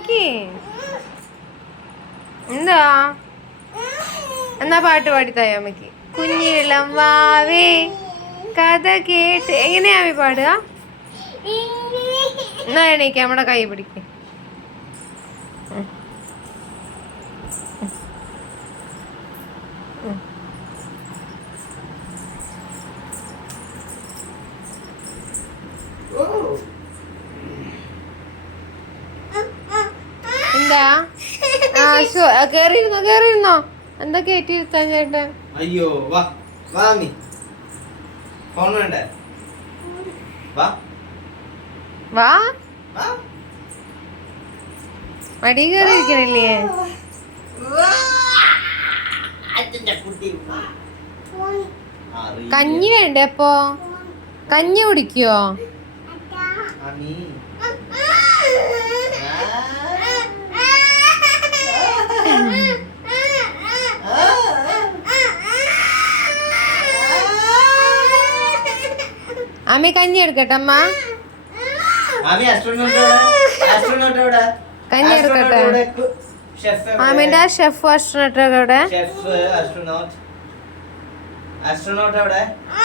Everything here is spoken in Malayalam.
ഇരിക്കേ. എന്താ എന്നാ പാട്ട് പാടിത്തായോ അമ്മക്ക്? കുഞ്ഞിളം വാവേ കഥ കേട്ട്. എങ്ങനെയാ അമ്മ പാടുക? എന്നാ എണീക്ക, നമ്മുടെ കൈ പിടിക്ക. എന്താ? കേറിയിരുന്നോ? എന്താ കേട്ടിരുത്താൻ ചേട്ടൻ? അയ്യോ വാ വാമി ഫോൺ വേണ്ടേ? വാ വാ, മടി കേറിയിരിക്കണില്ലേ? കഞ്ഞി വേണ്ടേ? അപ്പൊ കഞ്ഞി കുടിക്കോ? അമ്മ കഞ്ഞി എടുക്കട്ടെ. അമ്മ കഞ്ഞി എടുക്കട്ടെ. ആമിന്റെ ഷെഫ് അസ്ട്രോനോട്ട് എവിടെ?